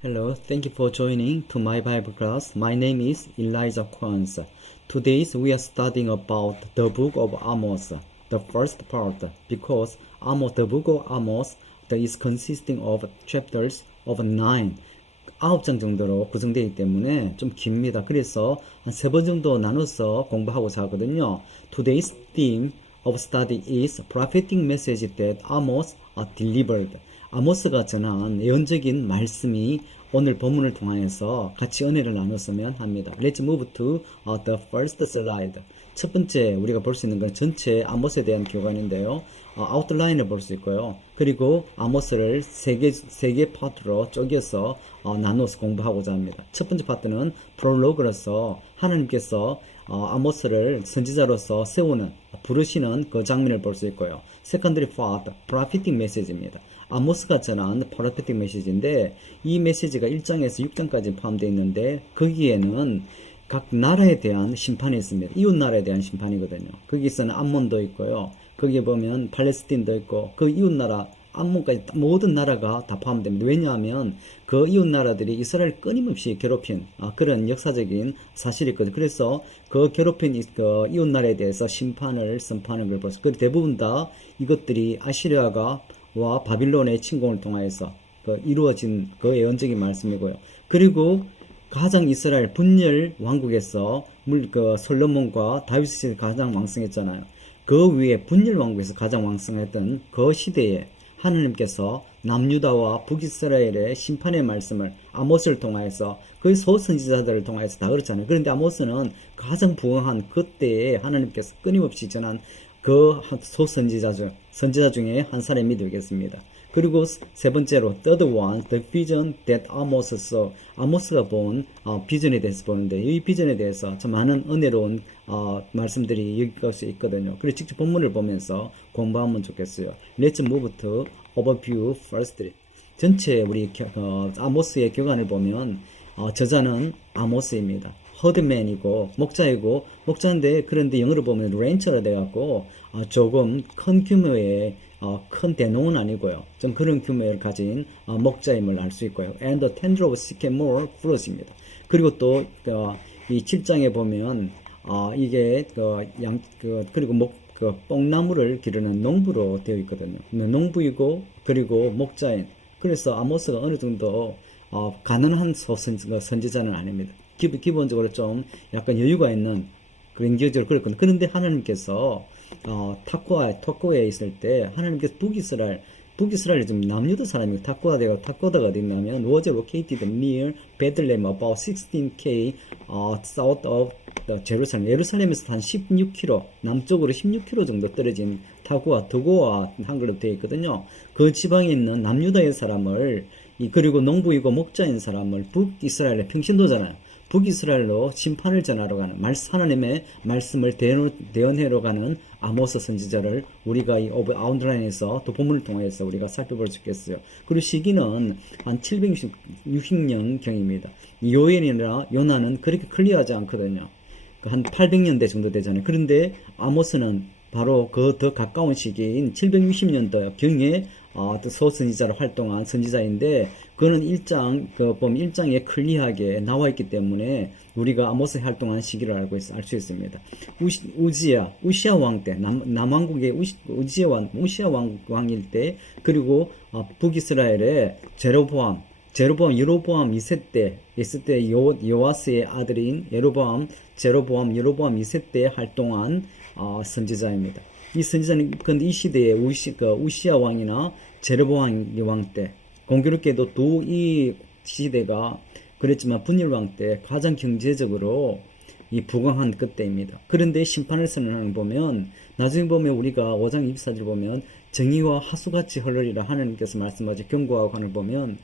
Hello, thank you for joining to my Bible class. My name is Elijah Kwanz. Today we are studying about the book of Amos, the first part, because Amos, the book of Amos, that is consisting of chapters of 9. 9장 정도로 구성되어 있기 때문에 좀 깁니다. 그래서 한 3번 정도 나눠서 공부하고자 하거든요. Today's theme of study is prophetic message that Amos delivered. 아모스가 전한 예언적인 말씀이 오늘 본문을 통하여서 같이 은혜를 나눴으면 합니다. Let's move to the first slide. 첫 번째 우리가 볼 수 있는 건 전체 아모스에 대한 교관인데요. 아웃라인을 볼 수 있고요. 그리고 아모스를 세 개 파트로 쪼개서 나눠서 공부하고자 합니다. 첫 번째 파트는 프롤로그로서 하나님께서 아모스를 선지자로서 세우는 부르시는 그 장면을 볼 수 있고요. 세컨드리 파트, 프로피틱 메시지입니다. 아모스가 전한 프로페틱 메시지인데 이 메시지가 1장에서 6장까지 포함되어 있는데 거기에는 각 나라에 대한 심판이 있습니다. 이웃 나라에 대한 심판이거든요. 거기서는 암몬도 있고요. 거기에 보면 팔레스틴도 있고 그 이웃 나라 암몬까지 모든 나라가 다 포함됩니다. 왜냐하면 그 이웃 나라들이 이스라엘 끊임없이 괴롭힌 그런 역사적인 사실이 있거든요. 그래서 그 괴롭힌 그 이웃 나라에 대해서 심판을 선포하는 걸 벌써 그 대부분 다 이것들이 아시리아가 와 바빌론의 침공을 통하여서 이루어진 그 예언적인 말씀이고요. 그리고 가장 이스라엘 분열 왕국에서 솔로몬과 다윗이 가장 왕성했잖아요. 그 위에 분열 왕국에서 가장 왕성했던 그 시대에 하느님께서 남유다와 북이스라엘의 심판의 말씀을 아모스를 통하여서 그 소선지자들을 통하여서 다 그렇잖아요. 그런데 아모스는 가장 부흥한 그때에 하나님께서 끊임없이 전한 그 선지자 중에 한 사람이 되겠습니다. 그리고 세 번째로 third one, the vision that Amos saw. 아모스가 본 비전에 대해서 보는데 이 비전에 대해서 참 많은 은혜로운 말씀들이 여기 것이 있거든요. 그래서 직접 본문을 보면서 공부하면 좋겠어요. Let's move to overview first. 전체 우리 아모스의 교관을 보면 저자는 아모스입니다. 허드맨이고 목자인데 그런데 영어로 보면 렌처가 돼갖고 조금 큰 규모의 큰 대농은 아니고요. 좀 그런 규모를 가진 목자임을 알 수 있고요. And the tender of sycamore fruit입니다. 그리고 또 이 7장에 보면 이게 그리고 뽕나무를 기르는 농부로 되어 있거든요. 농부이고 그리고 목자인. 그래서 아모스가 어느 정도 가난한 선지자는 아닙니다. 기본적으로 좀 약간 여유가 있는 그랜디어적으로 그렇거든요. 그런데 하나님께서 타코에 있을 때 하나님께서 북이스라엘이 좀 남유다 사람이고 타코다가 어디 있냐면 was located near Bethlehem about 16k south of Jerusalem. 예루살렘에서 한 16km 남쪽으로 16km 정도 떨어진 드고아 한글로 되어 있거든요. 그 지방에 있는 남유다의 사람을 그리고 농부이고 목자인 사람을 북이스라엘의 평신도잖아요. 북이스라엘로 심판을 전하러 가는 하나님의 말씀을 대언하러 가는 아모스 선지자를 우리가 이 아웃라인에서 또 본문을 통해서 우리가 살펴볼 수 있겠어요. 그리고 시기는 한 760년경입니다. 요엘이나 요나는 그렇게 클리어하지 않거든요. 한 800년대 정도 되잖아요. 그런데 아모스는 바로 그 더 가까운 시기인 760년도 경에 소선지자로 활동한 선지자인데 그거는 1장에 클리어하게 나와 있기 때문에 우리가 아모스 활동한 시기를 알 수 있습니다. 우시아 왕 때, 남왕국의 우시아 왕일 때, 그리고 북이스라엘의 여로보암 2세 때 요아스의 아들인 제로보암 2세 때 활동한 선지자입니다. 이 선지자는 근데 이 시대에 우시아 왕이나 제로보암 왕 때 공교롭게도 또 이 시대가 그랬지만 분열 왕 때 가장 경제적으로 이 부강한 그때입니다. 그런데 심판을 선언하는 보면 나중에 보면 우리가 5장 24절 보면 정의와 하수같이 흐르리라 하나님께서 말씀하신 경고하고 하늘 보면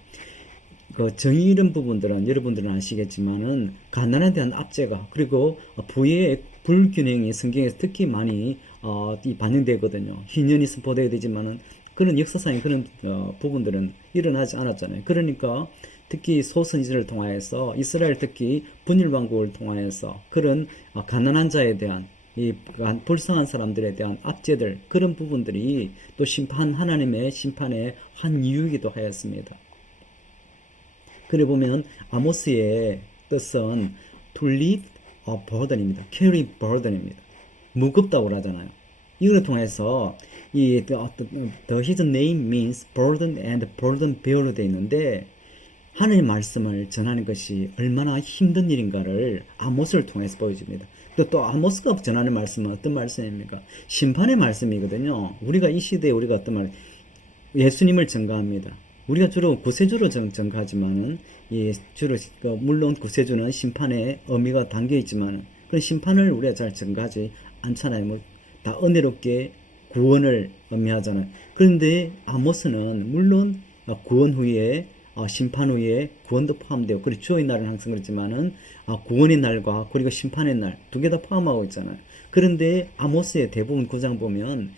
그 정의 이런 부분들은 여러분들은 아시겠지만은 가난에 대한 압제가 그리고 부의 불균형이 성경에서 특히 많이 반영되거든요. 희년이 선포되어야 되지만은 그런 역사상의 그런 부분들은 일어나지 않았잖아요. 그러니까 특히 소선지자를 통하여서 이스라엘 특히 분열왕국을 통하여서 그런 가난한 자에 대한 이 불쌍한 사람들에 대한 압제들 그런 부분들이 또 하나님의 심판의 한 이유이기도 하였습니다. 그래 보면 아모스의 뜻은 to lift a burden입니다. carry burden입니다. 무겁다고 하잖아요. 이걸 통해서 the his name means burden and burden bearer 돼 있는데 하나님의 말씀을 전하는 것이 얼마나 힘든 일인가를 아모스를 통해서 보여줍니다. 또 아모스가 전하는 말씀은 어떤 말씀입니까? 심판의 말씀이거든요. 우리가 이 시대에 우리가 어떤 말 예수님을 전가합니다. 우리가 주로 구세주로 전가하지만은 주로 물론 구세주는 심판의 의미가 담겨 있지만은 그런 심판을 우리가 잘 전가하지 않잖아요. 다 은혜롭게 구원을 의미하잖아요. 그런데 아모스는 물론 구원 후에 심판 후에 구원도 포함되고 그리고 주의 날은 항상 그렇지만은 구원의 날과 그리고 심판의 날 두 개 다 포함하고 있잖아요. 그런데 아모스의 대부분 구장 보면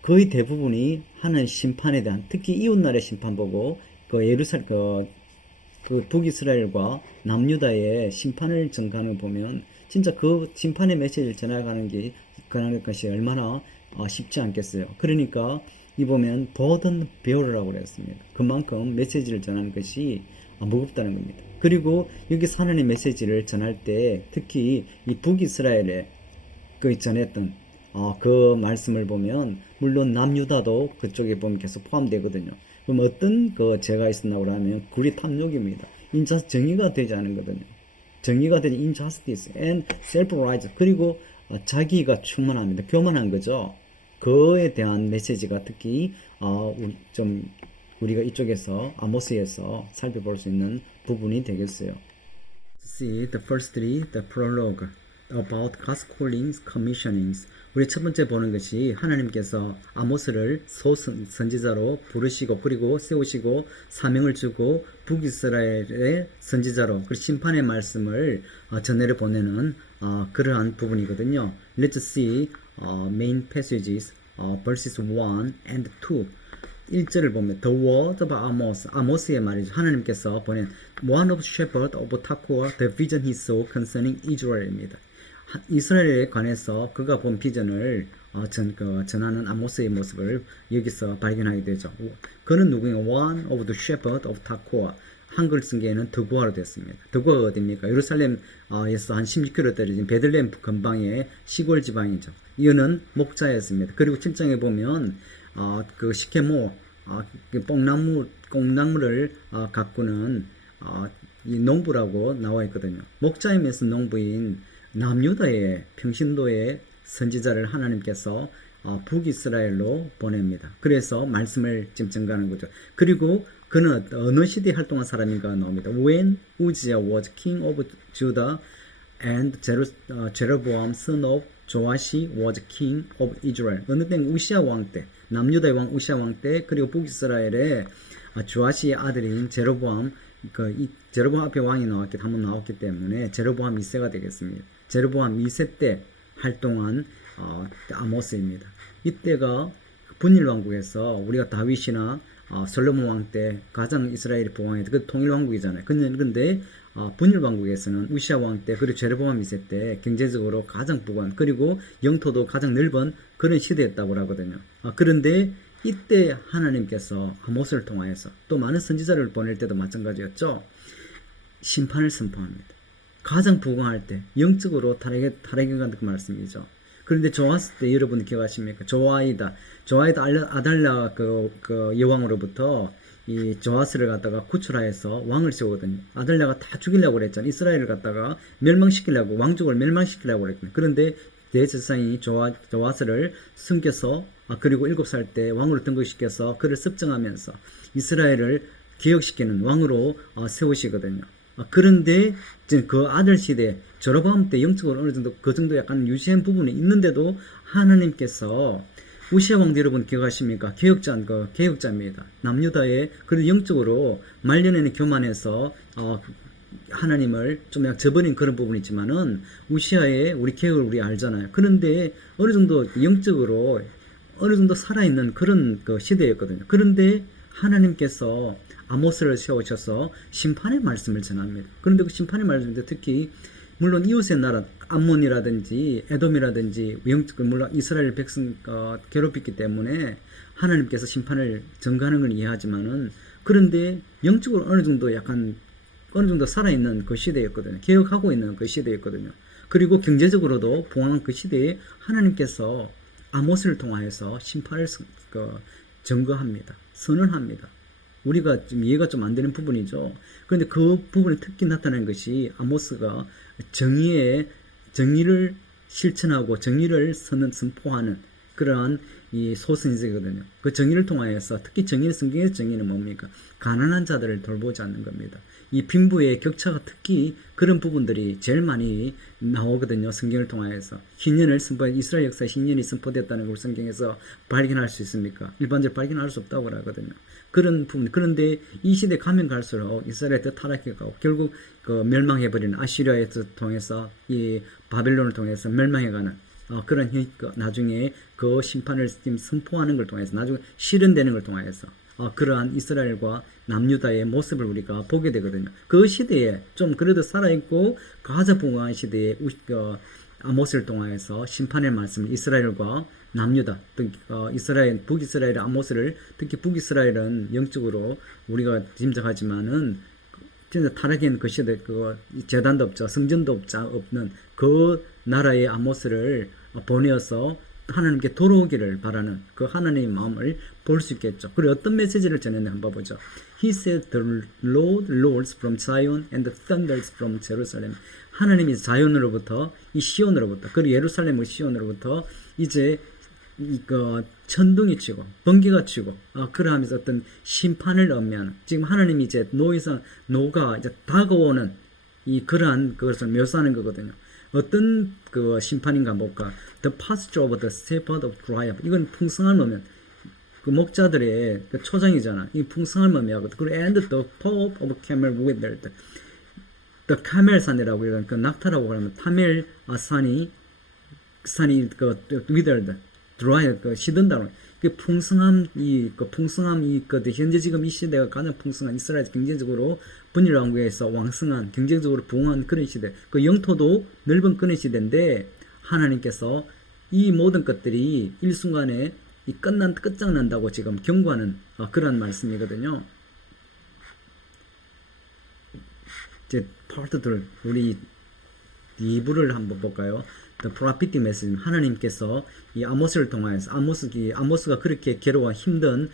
거의 대부분이 하는 심판에 대한 특히 이웃날의 심판 보고 그 예루살렘 그 북이스라엘과 남유다의 심판을 전가하는 거 보면 진짜 그 심판의 메시지를 전해가는 것이 얼마나 쉽지 않겠어요. 그러니까 이 보면 burden bearer라고 그랬습니다. 그만큼 메시지를 전하는 것이 무겁다는 겁니다. 그리고 여기서 하나님의 메시지를 전할 때 특히 이 북이스라엘에 그 전했던 그 말씀을 보면 물론 남유다도 그쪽에 보면 계속 포함되거든요. 그럼 어떤 그 죄가 있었나고 하면 구리 탐욕입니다. 정의가 되지 않은 거거든요. 정의가 되지 injustice and self-righteous 그리고 자기가 충만합니다. 교만한 거죠. 그에 대한 메시지가 특히 좀 우리가 이쪽에서 아모스에서 살펴볼 수 있는 부분이 되겠어요. See the first three, the prologue about God's callings, commissionings. 우리 첫 번째 보는 것이 하나님께서 아모스를 선지자로 부르시고 그리고 세우시고 사명을 주고 북이스라엘의 선지자로 그리고 심판의 말씀을 전해를 보내는 그러한 부분이거든요. Let's see main passages verses 1 and 2. 1절을 보면 The word of Amos, 아모스의 말이죠. 하나님께서 보낸 One of shepherd of Tekoa, the vision he saw concerning Israel입니다. 이스라엘에 관해서 그가 본 비전을 전하는 아모스의 모습을 여기서 발견하게 되죠. 그는 누구냐? One of the shepherd of Tekoa. 한글 쓴게는 드고아로 됐습니다. 드고아가 어디입니까? 예루살렘에서 한 16km 떨어진 베들레헴 근방의 시골 지방이죠. 이는 목자였습니다. 그리고 7장에 보면 그 시케모 뽕나무를 가꾸는 이 농부라고 나와 있거든요. 목자이면서 농부인 남유다의 평신도의 선지자를 하나님께서 북이스라엘로 보냅니다. 그래서 말씀을 지금 전가하는 거죠. 그리고 그는 어느 시대에 활동한 사람인가 나옵니다. When Uzziah was king of Judah and Jeroboam son of 조아시 was king of Israel. 어느 때는 우시아 왕 때, 남유다의 왕 우시아 왕 때, 그리고 북이스라엘의 조아시의 아들인 제로보암, 제로보암 앞에 왕이 한번 나왔기 때문에 제로보암 2세가 되겠습니다. 제로보암 2세 때 활동한 아모스입니다. 이때가 분일 왕국에서 우리가 다윗이나 솔로몬 왕 때 가장 이스라엘이 부강했던 그 통일 왕국이잖아요. 그런데 분일 왕국에서는 우시아 왕 때 그리고 제르보암 2세 때 경제적으로 가장 부강 그리고 영토도 가장 넓은 그런 시대였다고 하거든요. 그런데 이때 하나님께서 아모스를 통하여서 또 많은 선지자를 보낼 때도 마찬가지였죠. 심판을 선포합니다. 가장 부강할 때 영적으로 타락해간 그 말씀이죠. 그런데 좋았을 때 여러분 기억하십니까? 조아이다 아달라 그 여왕으로부터 이 조아스를 갖다가 구출하여서 왕을 세우거든요. 아달라가 다 죽이려고 그랬잖아요. 이스라엘을 갖다가 멸망시키려고 왕족을 멸망시키려고 그랬거든요. 그런데 대제사장이 조아스를 숨겨서 그리고 7살 때 왕으로 등극시켜서 그를 습정하면서 이스라엘을 개혁시키는 왕으로 세우시거든요. 그런데 그 아들 시대 저로보암 때 영적으로 어느 정도 그 정도 약간 유지한 부분이 있는데도 하나님께서 우시아 왕도 여러분 기억하십니까? 개혁자입니다. 남유다의 그래도 영적으로 말년에는 교만해서 하나님을 좀 약간 저버린 그런 부분이 있지만은 우시아의 우리 개혁을 우리 알잖아요. 그런데 어느 정도 영적으로 어느 정도 살아있는 그런 그 시대였거든요. 그런데 하나님께서 아모스를 세우셔서 심판의 말씀을 전합니다. 그런데 그 심판의 말씀인데 특히 물론 이웃의 나라 암몬이라든지 에돔이라든지 물론 이스라엘 백성 괴롭혔기 때문에 하나님께서 심판을 전가하는 걸 이해하지만은 그런데 영적으로 어느 정도 약간 어느 정도 살아있는 그 시대였거든요. 개혁하고 있는 그 시대였거든요. 그리고 경제적으로도 봉황 그 시대에 하나님께서 아모스를 통하여서 심판을 증거합니다. 선언합니다. 우리가 좀 이해가 좀 안 되는 부분이죠. 그런데 그 부분에 특히 나타나는 것이 아모스가 정의를 실천하고 정의를 선포하는 그러한 이 소선지거든요. 그 정의를 통하여서 특히 성경의 정의는 뭡니까? 가난한 자들을 돌보지 않는 겁니다. 이 빈부의 격차가 특히 그런 부분들이 제일 많이 나오거든요. 성경을 통하여서 이스라엘 역사에 흰년이 선포됐다는 걸 성경에서 발견할 수 있습니까? 일반적으로 발견할 수 없다고 하거든요. 그런 부분. 그런데 이 시대 가면 갈수록 이스라엘이 더 타락해가고 결국 그 멸망해버리는 아시리아에 통해서 이 바벨론을 통해서 멸망해가는 그런 나중에 그 심판을 선포하는 걸 통해서 나중에 실현되는 걸 통해서 그러한 이스라엘과 남유다의 모습을 우리가 보게 되거든요. 그 시대에 좀 그래도 살아있고 가자붕황 시대에 아모스를 통하여서 심판의 말씀을 이스라엘과 남유다, 북이스라엘의 아모스를 특히 북이스라엘은 영적으로 우리가 짐작하지만은 진짜 타락한 그 시대, 재단도 없죠, 성전도 없는 그 나라의 아모스를 보내어서 하나님께 돌아오기를 바라는 그 하나님의 마음을 볼 수 있겠죠. 그리고 어떤 메시지를 전했는지 한번 보죠. He said, The Lord roars from Zion and thunders from Jerusalem. 하나님이 자연으로부터 이 시온으로부터 그리고 예루살렘의 시온으로부터 이제 천둥이 치고 번개가 치고 그러하면서 어떤 심판을 의미하는 지금 하나님이 이제 노가 이제 다가오는 그러한 그것을 묘사하는 거거든요. 어떤 그 심판인가 볼까? The pasture of the shepherd of dry up. 이건 풍성한 의미. 그 목자들의 그 초장이잖아. 이 풍성한 의미하거든. 그리고 and the top of camel withered. The camel 산이라고 이런 그 낙타라고 하면 타멜 산이 withered, dry 시든다고. 그 풍성함 현재 지금 이 시대가 가장 풍성한 이스라엘 경제적으로 분일 왕국에서 왕성한 경제적으로 부흥한 그런 시대. 그 영토도 넓은 그런 시대인데 하나님께서 이 모든 것들이 일순간에 끝장난다고 지금 경고하는 그런 말씀이거든요. 이제 파트들 우리 2부를 한번 볼까요? The prophetic message. 하나님께서 이 아모스를 통하여서 아모스가 그렇게 괴로워 힘든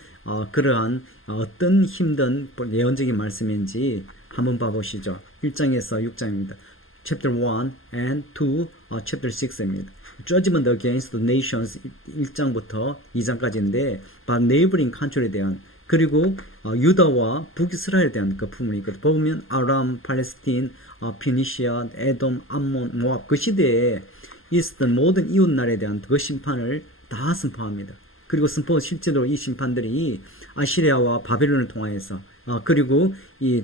그러한 어떤 힘든 예언적인 말씀인지 한번 봐보시죠. 1장에서 6장입니다. Chapter 1 and 2, Chapter 6입니다. Judgment against the nations 1장부터 2장까지인데 but neighboring country에 대한 그리고 유다와 북이스라엘에 대한 그 부분이 있거든요. 보면 아람, 팔레스틴, 피니시아, 에돔, 암몬, 모압 그 시대에 있었던 모든 이웃나라에 대한 그 심판을 다 선포합니다. 그리고 실제로 이 심판들이 아시리아와 바벨론을 통하여서 그리고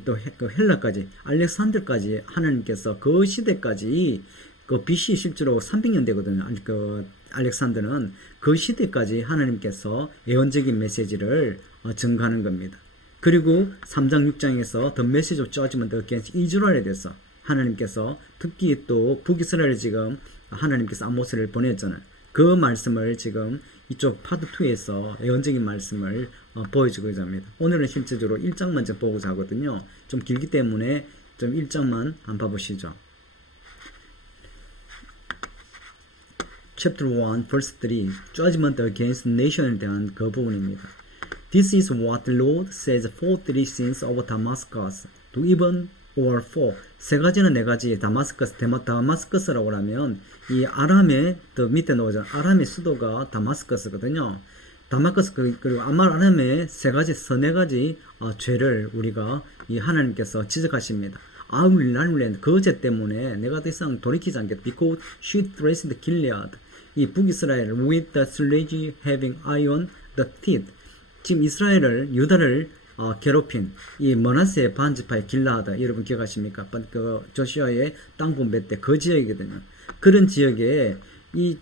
또 헬라까지 알렉산더까지 하나님께서 그 시대까지 그 BC 실제로 300년 되거든요. 알렉산더는 그 시대까지 하나님께서 예언적인 메시지를 증가하는 겁니다. 그리고 3장 6장에서 The Message of Judgment Against Israel에 대해서 하나님께서 특히 또 북이스라엘 지금 하나님께서 아모스를 보냈잖아요. 그 말씀을 지금 이쪽 파트 2에서 예언적인 말씀을 보여주고자 합니다. 오늘은 실제적으로 1장만 좀 보고자 하거든요. 좀 길기 때문에 좀 1장만 한번 봐보시죠. Chapter 1, verse 3, Judgment against nation에 대한 그 부분입니다. This is what the Lord says for three sins of Damascus, to even or for. 세 가지는 네 가지. 다마스커스라고 하면 이 아람의 더 밑에 나오죠. 아람의 수도가 다마스커스거든요. 다마스커스 그리고 아람의 네 가지 죄를 우리가 이 하나님께서 지적하십니다. I will not relent. 그 죄 때문에 내가 더 이상 돌이키지 않겠다. Because she threatened Gilead. 이 북이스라엘 with the sledge having iron the teeth. 지금 유다를 괴롭힌 이 머나세 반지파의 길라하다 여러분 기억하십니까? 그 조슈아의 땅 분배 때 그 지역이거든요. 그런 지역에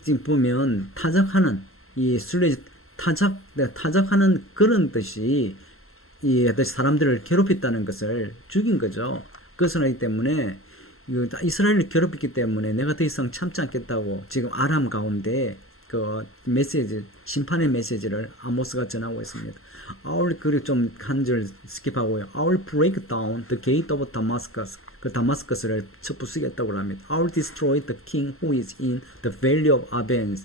지금 보면 타작하는 이 슬레지 타작하는 그런 뜻이 사람들을 괴롭혔다는 것을 죽인 거죠. 그것은 하기 때문에 이스라엘을 괴롭혔기 때문에 내가 더 이상 참지 않겠다고 지금 아람 가운데 그 메시지, 심판의 메시지를 아모스가 전하고 있습니다. 그리고 좀 한 줄 스킵하고요. I will break down the gate of Damascus. 그 다마스커스를 쳐부수겠다고 합니다. I will destroy the king who is in the valley of Abens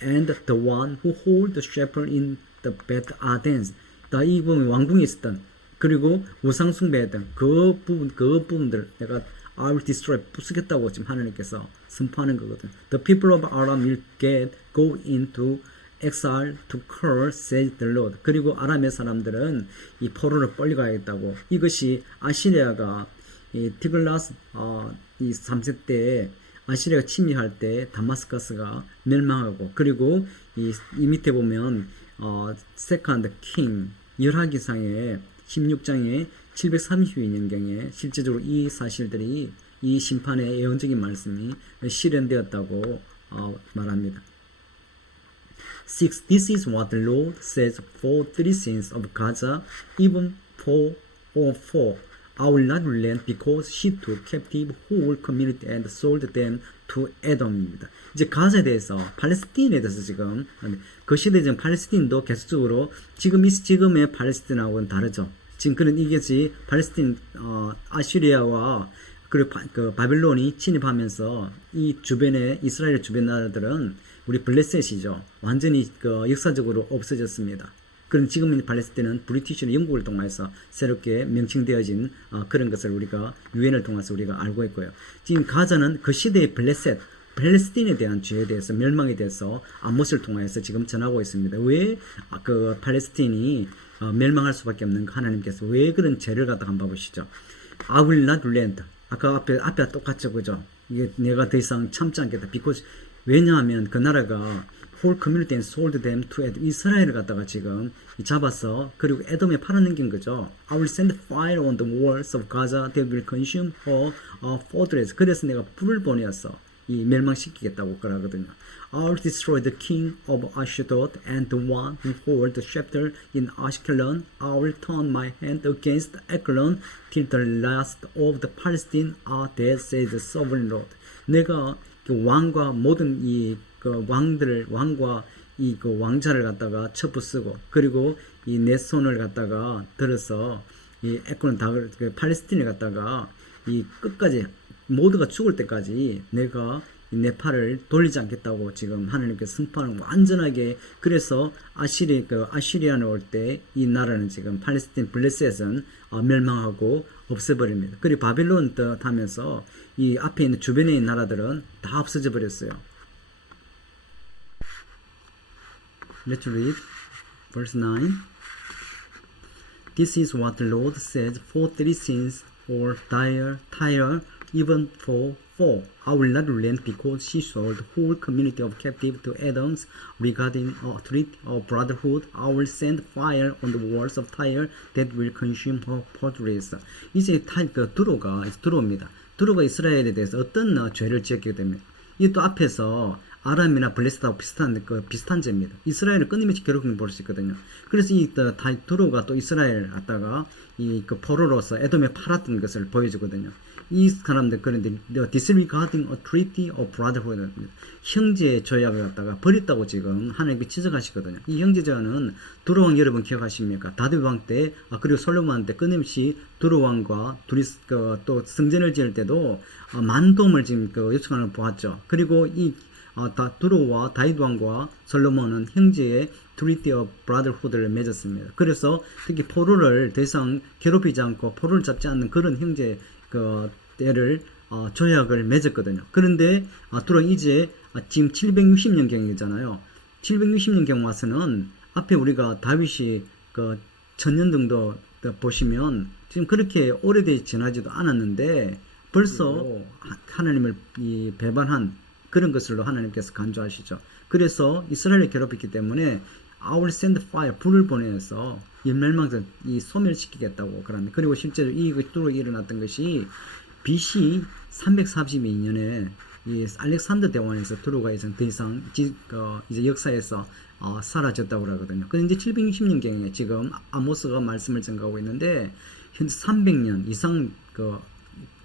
and the one who hold the shepherd in the Beth Adens. 이 부분이 왕궁에 있었던, 그리고 우상 숭배했던 그 부분들 내가 I will destroy, 부수겠다고 지금 하나님께서 선포하는 거거든. The people of Aram will go into exile to Kir, says the Lord. 그리고 아람의 사람들은 이 포로를 빨리 가야겠다고. 이것이 아시리아가 이 티글라스 이 3세 때 아시리아가 침입할 때 다마스커스가 멸망하고, 그리고 이 밑에 보면 세컨드 킹 열하기상의 16장에 732년경에 실제적으로 이 사실들이, 이 심판의 예언적인 말씀이 실현되었다고 말합니다. 6. This is what the Lord says for the sins of Gaza, even for I will not relent because she took captive whole community and sold them to Edom입니다. 이제 가자에 대해서, 팔레스틴에 대해서 지금 그 시대에 지금 팔레스틴도 계속적으로 지금의 팔레스틴하고는 다르죠. 지금 그런 이게지 팔레스틴 아시리아와 그리고 그 바빌론이 침입하면서 이 주변의 이스라엘 주변 나라들은 우리 블레셋이죠. 완전히 그 역사적으로 없어졌습니다. 그럼 지금 팔레스틴은 브리티시나 영국을 통해서 새롭게 명칭되어진 그런 것을 우리가 유엔을 통해서 우리가 알고 있고요. 지금 가자는 그 시대의 팔레스틴에 대한 죄에 대해서, 멸망에 대해서 아모스를 통해서 지금 전하고 있습니다. 왜 그 팔레스틴이 멸망할 수밖에 없는 하나님께서 왜 그런 죄를 갖다가 한번 봐보시죠. I will not relent. 아까 앞에 똑같죠, 그죠? 이게 내가 더 이상 참지 않겠다. because 왜냐하면 그 나라가 whole community and sold them to Edom. 이스라엘을 갖다가 지금 잡아서 그리고 에돔에 팔아넘긴 거죠. I will send fire on the walls of Gaza that will consume her fortress. 그래서 내가 불을 보내어서 이 멸망시키겠다고 그러거든요. I will destroy the king of Ashdod and the one who holds the scepter in Ashkelon. I will turn my hand against Ekron till the last of the Palestine are dead, says the sovereign Lord. 내가 그 왕과 모든 그 왕과 그 왕자를 갖다가 첩부쓰고, 그리고 이 내 손을 갖다가 들어서 이 에크론 그 팔레스틴을 갖다가 이 끝까지 모두가 죽을 때까지 내가 내 팔을 돌리지 않겠다고 지금 하나님께서 선포하는, 완전하게. 그래서 아시리아는 올 때 이 나라는 지금 팔레스틴 블레셋은 멸망하고 없애버립니다. 그리고 바빌론 뜻하면서 이 앞에 있는 주변에 있는 나라들은 다 없어져 버렸어요. Let's read verse 9. This is what the Lord says for three sins or Tyre, even for four. I will not relent because she sold the whole community of captive to Edoms regarding a treaty of brotherhood. I will send fire on the walls of Tyre that will consume her fortress. 이제 두로입니다. 두로가 이스라엘에 대해서 어떤 죄를 지었게 됩니다. 이 또 앞에서 아람이나 블레셋하고 비슷한 죄입니다. 이스라엘을 끊임없이 괴롭힘을 볼 수 있거든요. 그래서 두로가 또 이스라엘을 갖다가 그 포로로서 에돔에 팔았던 것을 보여주거든요. 이 사람들 그런데 disregarding a treaty of brotherhood, 형제 조약을 갖다가 버렸다고 지금 하나님께 지적하시거든요. 이 형제 조약은 두로 왕 여러분 기억하십니까? 다윗 왕 때, 그리고 솔로몬 때 끊임없이 두로 왕과 둘이 또 성전을 지을 때도 만돔을 지금 요청하는 걸 보았죠. 그리고 두로와 다윗 왕과 솔로몬은 형제의 트리티 오브 브라더후드를 맺었습니다. 그래서 특히 포로를 더 이상 괴롭히지 않고 포로를 잡지 않는 그런 형제 때를 조약을 맺었거든요. 그런데 두로 이제 지금 760년경이잖아요. 760년경 와서는 앞에 우리가 다윗이 1000년 정도 보시면 지금 그렇게 오래되지 지나지도 않았는데 벌써 하나님을 배반한 그런 것으로 하나님께서 간주하시죠. 그래서 이스라엘을 괴롭혔기 때문에 I will send fire, 불을 보내서 멸망을 소멸시키겠다고 그럽니다. 그리고 실제로 이것으로 일어났던 것이 BC 342년에 이 알렉산더 대왕에서 두로가 이제 더 이상 이제 역사에서 사라졌다고 그러거든요. 그런데 이제 760년경에 지금 아모스가 말씀을 전가하고 있는데 현재 300년 이상 그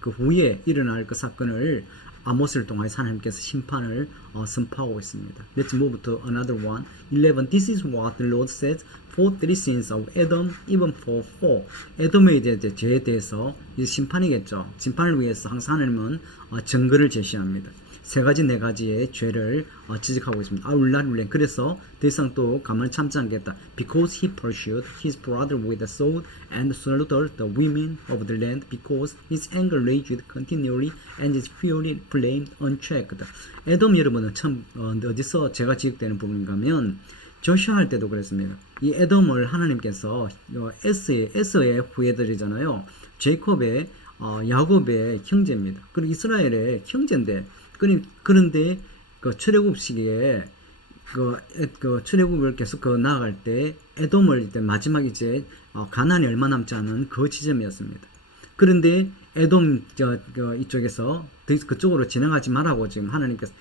후에 일어날 그 사건을 아모스를 통해서 하나님께서 심판을 선포하고 있습니다. Let's move to another one. 11. This is what the Lord says for three sins of Adam, even for four. 에돔의 이제 죄에 대해서 이제 심판이겠죠. 심판을 위해서 항상 하나님은 증거를 제시합니다. 세 가지 네 가지의 죄를 지적하고 있습니다. I will not relent. 그래서 더 이상 또 가만히 참지 않겠다. Because he pursued his brother with a sword and slaughtered the women of the land, because his anger raged continually and his fury flamed unchecked. 에돔 여러분은 참 어디서 죄가 지적되는 부분인가 하면 조슈아 할 때도 그랬습니다. 이 에돔을 하나님께서 에서의 후예들이잖아요. 제이콥의 야곱의 형제입니다. 그리고 이스라엘의 형제인데 그런데 그 출애굽 시기에 그 출애굽을 계속 나아갈 때 에돔을 이제 마지막 이제 가나안이 얼마 남지 않은 그 지점이었습니다. 그런데 에돔 이쪽에서 그쪽으로 진행하지 말라고 지금 하나님께서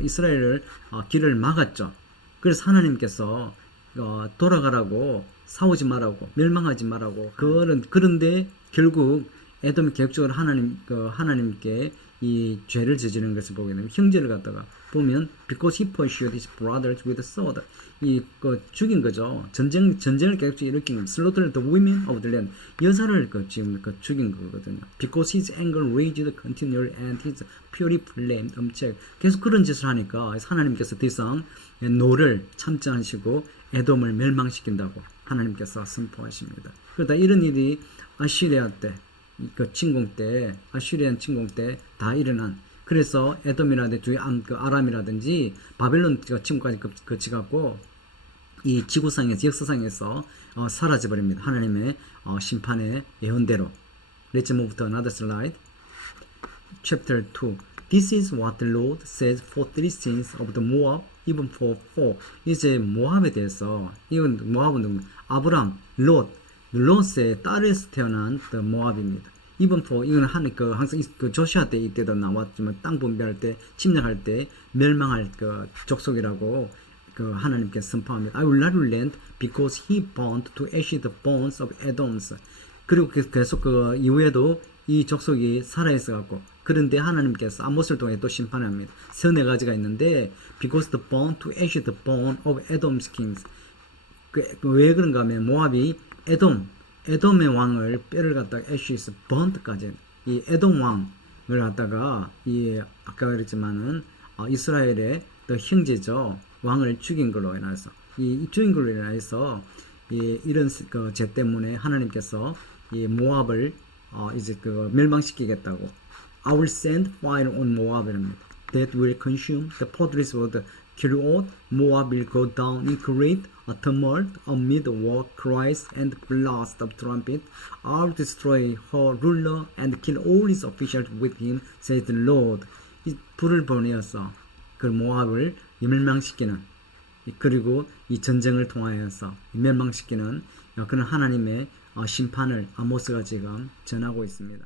이스라엘을 길을 막았죠. 그래서 하나님께서 돌아가라고 싸우지 말라고 멸망하지 말라고 그런데 결국 에돔이 계획적으로 하나님께 이 죄를 저지르는 것을 보게 되면 형제를 갖다가 보면 because he pursued his brothers with a sword 죽인 거죠. 전쟁을 계획적으로 일으킨 겁니다. slaughtered the women of the land 여자를 지금 죽인 거거든요. because his anger raged continually and his fury flamed unchecked. 계속 그런 짓을 하니까 하나님께서 더 이상 노를 참지 않으시고 에돔을 멸망시킨다고 하나님께서 선포하십니다. 그러다 이런 일이 아시리아 때 침공 때 아슈리안 침공 때 다 일어난 그래서 에돔이라든지 아람이라든지 바벨론 침공까지 거치갖고 이 지구상에서 역사상에서 사라져 버립니다. 하나님의 심판의 예언대로. Let's move to another slide. Chapter 2. This is what the Lord says for three sins of the Moab, even for four. 이제 모압에 대해서 이건 모압은 아브람, 롯의 딸에서 태어난 모압입니다. even for 이거는 항상 조시아 때 이때도 나왔지만 땅 분배할 때 침략할 때 멸망할 족속이라고 하나님께서 선포합니다. I will not relent because he burned to ashes the bones of Edoms. 그리고 계속 그 이후에도 이 족속이 살아있어 갖고 그런데 하나님께서 아모스를 통해 또 심판합니다. 세 네 가지가 있는데 because the bone to ashes the bone of Edom's kings. 왜 그런가 하면 모압이 에돔의 왕을 뼈를 갖다가 애쉬스 번트까지 이 에돔 왕을 갖다가 이 아까 그랬지만은 이스라엘의 또 형제죠 왕을 죽인 걸로 인해서 이 죽인 걸로 인해서 이런 죄 때문에 하나님께서 이 모압을 이제 멸망시키겠다고 I will send fire on Moab입니다. That will consume the fortress of the Kiriath. Moab will go down in great tumult amid war cries and blast of trumpet. I will destroy her ruler and kill all his officials with him, says the Lord. 이 불을 보내어서 그 모압을 멸망시키는 그리고 이 전쟁을 통하여서 멸망시키는 그런 하나님의 심판을 아모스가 지금 전하고 있습니다.